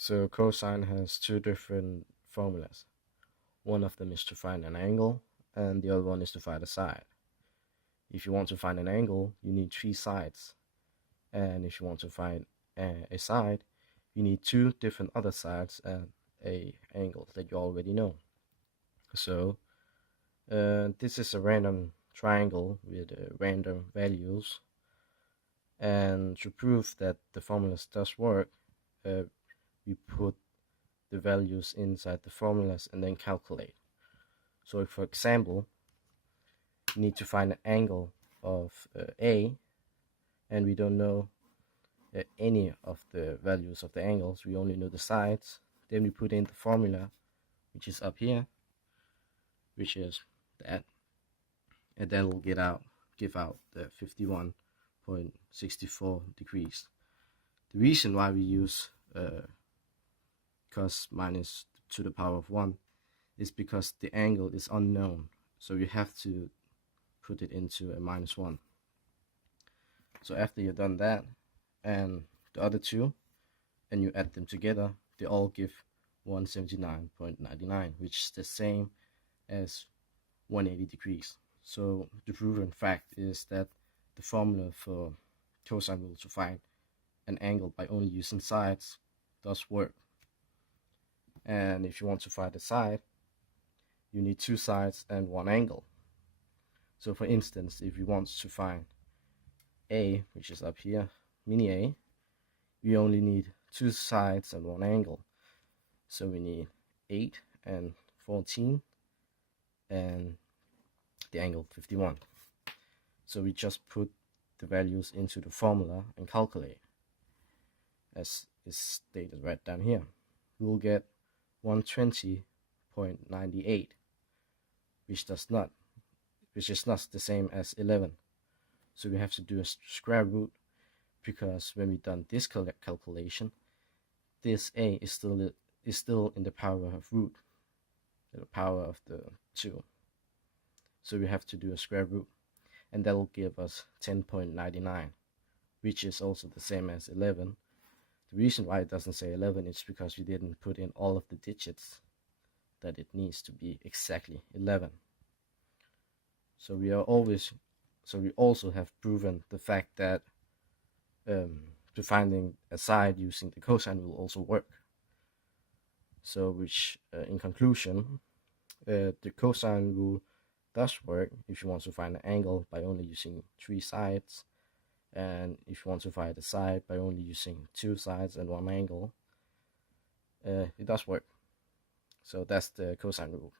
So cosine has two different formulas. One of them is to find an angle, and the other one is to find a side. If you want to find an angle, you need three sides. And if you want to find a side, you need two different other sides and a angle that you already know. So this is a random triangle with random values. And to prove that the formulas does work, we put the values inside the formulas and then calculate. So if, for example, you need to find an angle of A, and we don't know any of the values of the angles, we only know the sides, then we put in the formula, which is up here, which is that, and then we'll give out the 51.64 degrees. The reason why we use cos minus to the power of 1 is because the angle is unknown, so you have to put it into a minus 1. So after you've done that and the other two, and you add them together, they all give 179.99, which is the same as 180 degrees. So the proven fact is that the formula for cosine rule to find an angle by only using sides does work. And if you want to find a side, you need two sides and one angle. So for instance, if you want to find A, which is up here, mini A, we only need two sides and one angle. So we need 8 and 14 and the angle 51. So we just put the values into the formula and calculate. As is stated right down here, we will get 120.98, which is not the same as 11. So we have to do a square root, because when we done this calculation, this A is still in the power of root, the power of the 2. So we have to do a square root, and that will give us 10.99, which is also the same as 11. The reason why it doesn't say 11 is because we didn't put in all of the digits that it needs to be exactly 11. So we also have proven the fact that to finding a side using the cosine will also work. So which in conclusion, the cosine rule does work if you want to find an angle by only using three sides, and if you want to find a side by only using two sides and one angle. It does work. So that's the cosine rule.